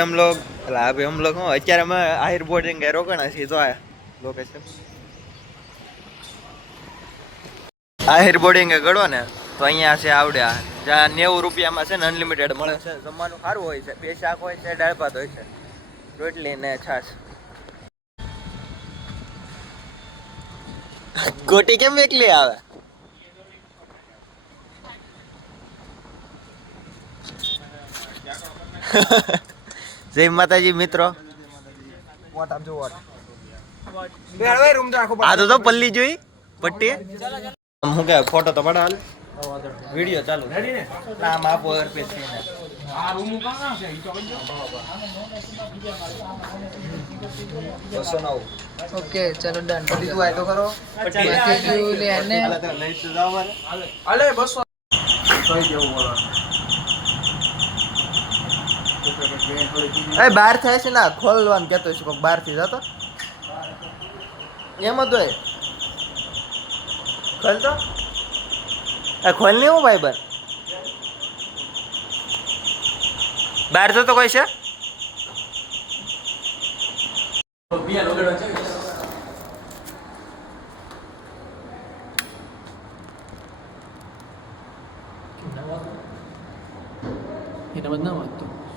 हम लोग अभी हम लोग અત્યારે અમે આહિર બોર્ડિંગ એ રોકાણા છીએ તો આ લોકેશન આહિર બોર્ડિંગ એ ગળો ને તો અહીંયા છે આવડ્યા જ્યાં 90 રૂપિયામાં છે ને અનલિમિટેડ મળે છે જમવાનું સારું હોય છે 2 શાક હોય છે દાળ ભાત હોય છે રોટલી ને છાશ ગોટી કેમ એકલી આવે જય માતાજી મિત્રો આ તો પલ્લી જોઈ પટ્ટી હું કે ફોટો તો પડા હાલ વિડિયો ચાલુ નામ આપો અર્પિત સિંહ આ રૂમ કાં છે ઈ તો બસો ઓકે ચલો ડન બધી તું આય તો કરો પટ્ટી લે આને લઈ તો જાવ મારે હાલે 200 કઈ દેવું બોલો એ બહાર થાય છે ના ખોલવાનું કહેતો છે કોક બહાર થી જતો એમ જ હોય ખોલ તો એ ખોલ નહીં હું ભાઈ બહાર જતો કોઈ છે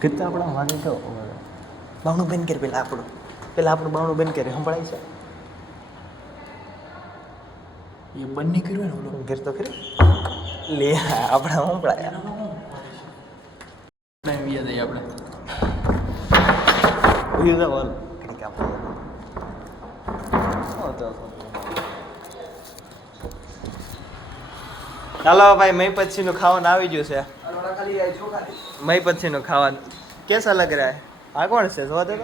કેટલા આપણા વાગે તો બાવણું બેન કરે પેલા આપણું બાવણું બેન કરે સંભળાય છે એ બંને કર્યું ને ઓલો ઘેર તો ખરી લે આપણા સંભળાય ચાલો ભાઈ મઈ પછી નું ખાવાનું આવી ગયું છે મઈ પછી નું ખાવાનું કેસા લગ રહ્યા આ કોણ છે જોવા દે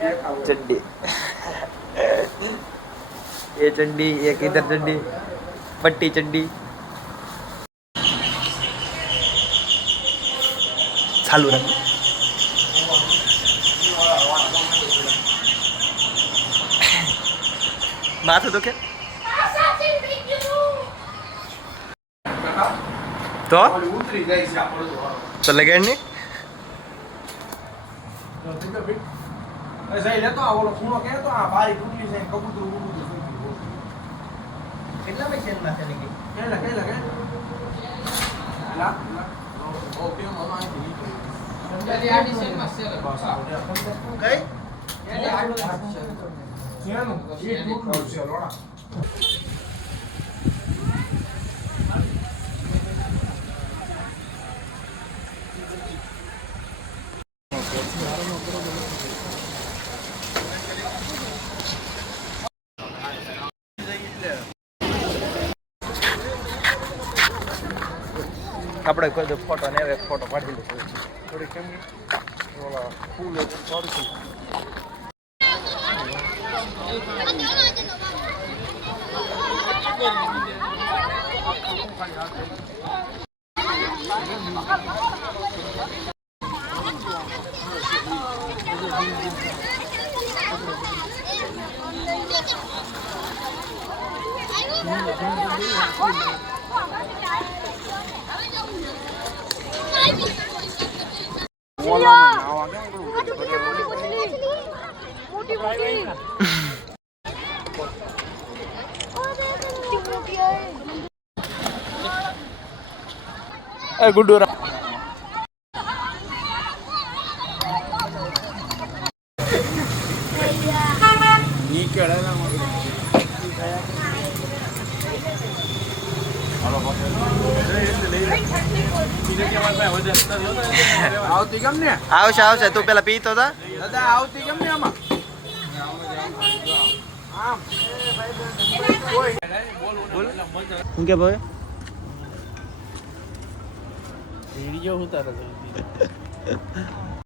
चड्डी ये चड्डी एक इधर चड्डी पट्टी चड्डी चालू रख माथा दुखे तो लगे नहीं સહી લેતો આ ઓલો ખૂણો કે તો આ બારી તૂટલી છે કબૂતર ઉડું કેટલા પૈસા છે નકી કેલા લા ઓકે મમા આવી ગઈ આ ડિઝાઇન માં છે બસ કઈ એટલે આ ડિઝાઇન છે એ તૂટલું છે લોડા આપણે કોઈ ફોટો ને એક ફોટો પાડી લે થોડી કેમ ઓલા ફૂલ પાડશું गुड्डू આવશે આવશે તું પેલા પીતો હતા દાદા આવતી કેમ ને આમાં શું કે ભાઈ વિડિયો ઉતારો